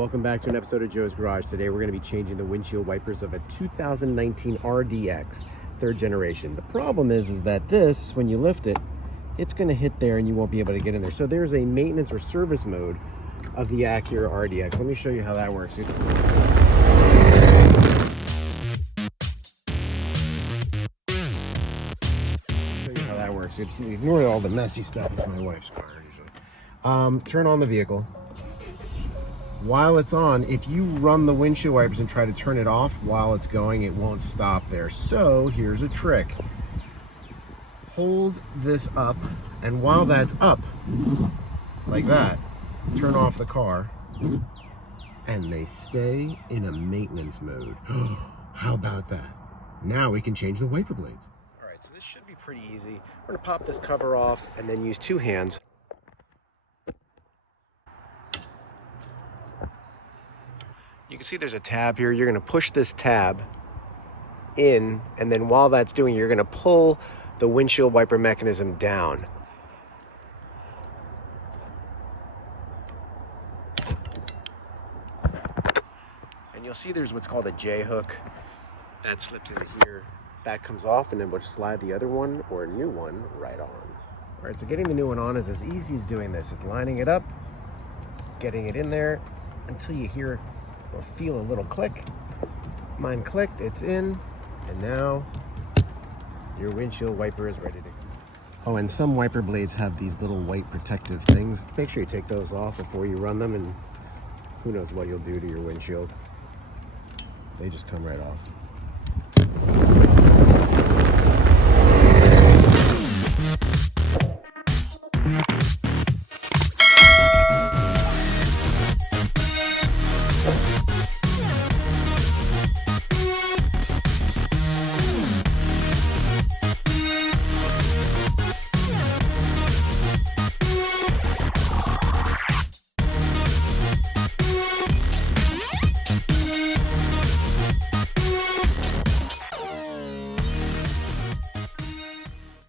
welcome back to an episode of Joe's Garage. Today we're going to be changing the windshield wipers of a 2019 RDX, third generation. The problem is that this, when you lift it, it's going to hit there and you won't be able to get in there. So there's a maintenance or service mode of the Acura RDX. Let me show you how that works. Show you how that works. Ignore all the messy stuff. It's my wife's car usually. Turn on the vehicle. While it's on, if you run the windshield wipers and try to turn it off while it's going, it won't stop there. So here's a trick. Hold this up, and while that's up, like that, turn off the car, and they stay in a maintenance mode. How about that? Now we can change the wiper blades. All right, so this should be pretty easy. We're gonna pop this cover off and then use two hands. You can see there's a tab here. You're going to push this tab in, and then while that's doing, you're going to pull the windshield wiper mechanism down. And you'll see there's what's called a J hook that slips into here. That comes off, and then we'll slide the other one or a new one right on. All right, so getting the new one on is as easy as doing this. It's lining it up, getting it in there until you hear or feel a little click. Mine clicked, it's in, and now your windshield wiper is ready to go. Oh, and some wiper blades have these little white protective things. Make sure you take those off before you run them, and who knows what you'll do to your windshield. They just come right off.